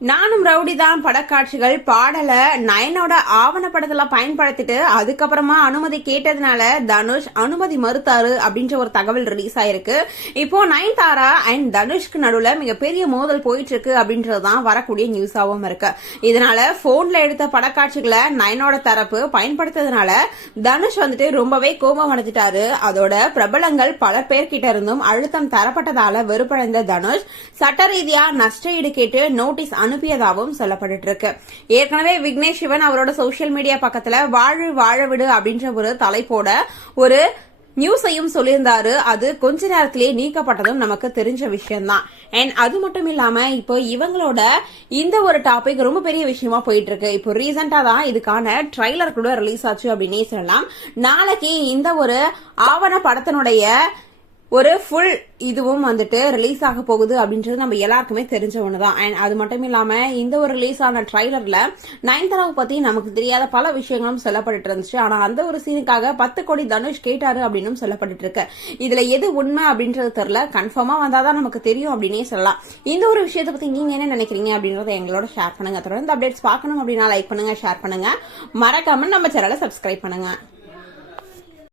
நானும் ரவுடி தான் படக்காட்சிகள் பாடல நயனோட ஆவணப்படத்துல பயன்படுத்திட்டு அதுக்கப்புறமா அனுமதி கேட்டதுனால தனுஷ் அனுமதி மறுத்தாரு அப்படின்ற ஒரு தகவல் ரிலீஸ் ஆயிருக்கு. இப்போ நயன்தாரா அண்ட் தனுஷ்க்கு நடுவுல மிகப்பெரிய மோதல் போயிட்டு இருக்கு அப்படின்றதுதான் வரக்கூடிய நியூஸாவும் இருக்கு. இதனால போன்ல எடுத்த படக்காட்சிகளை நயனோட தரப்பு பயன்படுத்ததுனால தனுஷ் ரொம்பவே கோபம் அடைஞ்சிட்டாரு. அதோட பிரபலங்கள் பல பேர்கிட்ட இருந்தும் அழுத்தம் தரப்பட்டதால வெறுப்படைந்த தனுஷ் சட்ட ரீதியா நஷ்ட ஈடு கேட்டு நோட்டீஸ் அனுப்பியதாகவும் சொல்லப்பட்டு இருக்கு. ஏற்கனவே விக்னேஷ் சிவன் அவரோட சோசியல் மீடியா பக்கத்துல வாழ விடு அப்படின்ற ஒரு தலைப்போட ஒரு நியூஸையும் சொல்லியிருந்தாரு. அது கொஞ்ச நேரத்திலேயே நீக்கப்பட்டதும் நமக்கு தெரிஞ்ச விஷயம் தான். அண்ட் அது மட்டும் இல்லாம இப்போ இவங்களோட இந்த ஒரு டாபிக் ரொம்ப பெரிய விஷயமா போயிட்டு இருக்கு. இப்போ ரீசெண்டா தான் இதுக்கான ட்ரைலர் கூட ரிலீஸ் ஆச்சு அப்படின்னே சொல்லலாம். நாளைக்கு இந்த ஒரு ஆவண படத்தினுடைய ஒரு ஃபுல் இதுவும் ரிலீஸ் ஆக போகுது அப்படின்றது நம்ம எல்லாருக்குமே தெரிஞ்ச ஒண்ணுதான். அண்ட் அது மட்டும் இல்லாம இந்த ஒரு ரிலீஸ் ஆன ட்ரைலர்ல நயன்தாராவை பத்தி நமக்கு தெரியாத பல விஷயங்களும் சொல்லப்பட்டு இருந்துச்சு. ஆனா அந்த ஒரு சீனுக்காக 10 கோடி தனுஷ் கேட்டாரு அப்படின்னு சொல்லப்பட்டு இருக்கு. இதுல எது உண்மை அப்படின்றது தெரியல. கன்ஃபார்மா வந்தாதான் நமக்கு தெரியும் அப்படின்னே சொல்லலாம். இந்த ஒரு விஷயத்தை பத்தி நீங்க என்ன நினைக்கிறீங்க அப்படின்றத எங்களோட ஷேர் பண்ணுங்க. தொடர்ந்து அப்டேட்ஸ் பார்க்கணும் அப்படின்னா லைக் பண்ணுங்க, ஷேர் பண்ணுங்க, மறக்காம நம்ம சேனலை சப்ஸ்கிரைப் பண்ணுங்க.